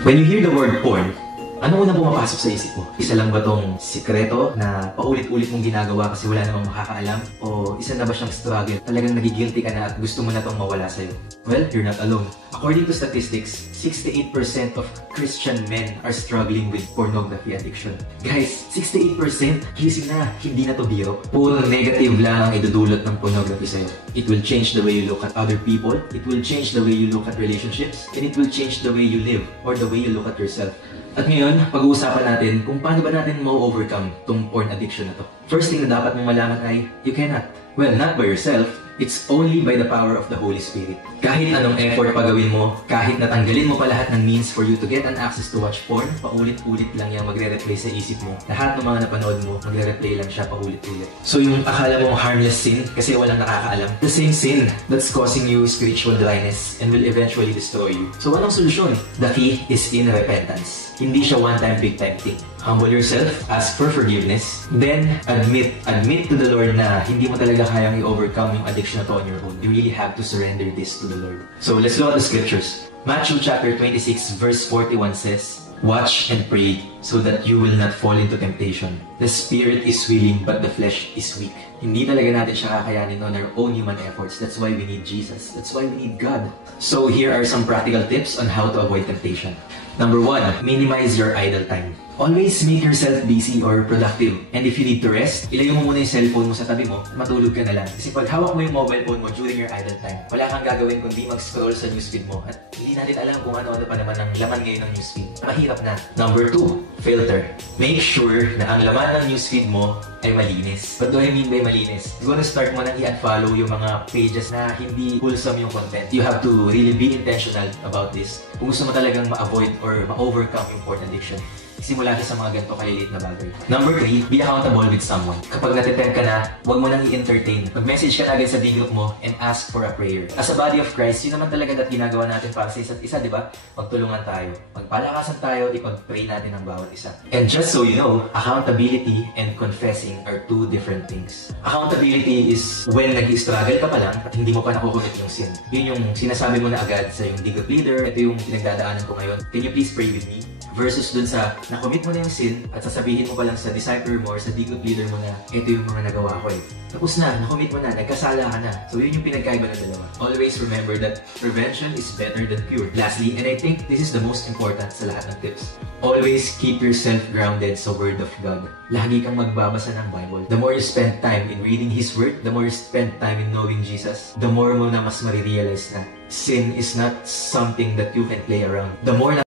When you hear the word porn, ano unang pumapasok sa isip mo? Isa lang ba tong sikreto na paulit-ulit mong ginagawa kasi wala namang makakaalam? O isa na ba siyang struggle? Talagang nagigilty ka na at gusto mo na tong mawala sa'yo? Well, you're not alone. According to statistics, 68% of Christian men are struggling with pornography addiction. Guys, 68%? Gising na, hindi na to biro. Puro negative lang ang idudulot ng pornography sa'yo. It will change the way you look at other people, it will change the way you look at relationships, and it will change the way you live or the way you look at yourself. At ngayon, pag-uusapan natin kung paano ba natin ma-overcome tong porn addiction na to. First thing na dapat mong malaman ay, you cannot. Well, not by yourself. It's only by the power of the Holy Spirit. Kahit anong effort pa gawin mo, kahit natanggalin mo pa lahat ng means for you to get an access to watch porn, paulit-ulit lang yan magre-replay sa isip mo. Lahat ng mga napanood mo, magre-replay lang siya paulit-ulit. So yung akala mong harmless sin kasi walang nakakaalam, the same sin that's causing you spiritual dryness and will eventually destroy you. So anong solusyon? The key is in repentance. Hindi siya one-time, big-time thing. Humble yourself, ask for forgiveness, then admit to the Lord na hindi mo talaga kayang i-overcome yung addiction na to on your own. You really have to surrender this to the Lord. So let's look at the scriptures. Matthew chapter 26 verse 41 says, "Watch and pray so that you will not fall into temptation. The spirit is willing but the flesh is weak." Hindi talaga natin siya kakayanin on our own human efforts. That's why we need Jesus. That's why we need God. So here are some practical tips on how to avoid temptation. Number 1, minimize your idle time. Always make yourself busy or productive. And if you need to rest, ilayo mo muna yung cellphone mo sa tabi mo at matulog ka na lang. Kasi pag hawak mo yung mobile phone mo during your idle time, wala kang gagawin kundi mag-scroll sa newsfeed mo. At hindi natin alam kung ano-ano pa naman ang laman ngayon ng newsfeed. Mahirap na. Number 2, filter. Make sure na ang laman ng newsfeed mo ay malinis. What do I mean by malinis? Siguro start mo nang i-unfollow yung mga pages na hindi wholesome yung content. You have to really be intentional about this. Kung gusto mo talagang ma-avoid or ma-overcome yung porn addiction, simula siya sa mga ganito kaliliit na bagay. Number 3, be accountable with someone. Kapag natitempt ka na, huwag mo nang i-entertain. Mag-message ka na agad sa D-group mo and ask for a prayer. As a body of Christ, yun naman talaga ginagawa natin para sa isa't isa, di ba? Magtulungan tayo. Magpalakasan tayo, ipag-pray natin ang bawat isa. And just so you know, accountability and confessing are two different things. Accountability is when nag-struggle ka pa lang at hindi mo pa nakukumit yung sin. Yun yung sinasabi mo na agad sa yung D-group leader, ito yung pinagdadaanan ko ngayon. Can you please pray with me? Versus dun sa nakomit mo na yung sin at sasabihin mo pa lang sa disciple mo or sa D-group leader mo na ito yung mga nagawa ko eh. Tapos na, nakomit mo na, nagkasala ka na. So yun yung pinagkaiba ng dalawa. Always remember that prevention is better than cure. Lastly, and I think this is the most important sa lahat ng tips, always keep yourself grounded sa Word of God. Lagi kang magbabasa ng Bible. The more you spend time in reading His Word, the more you spend time in knowing Jesus, the more mo na mas marirealize na sin is not something that you can play around. The more na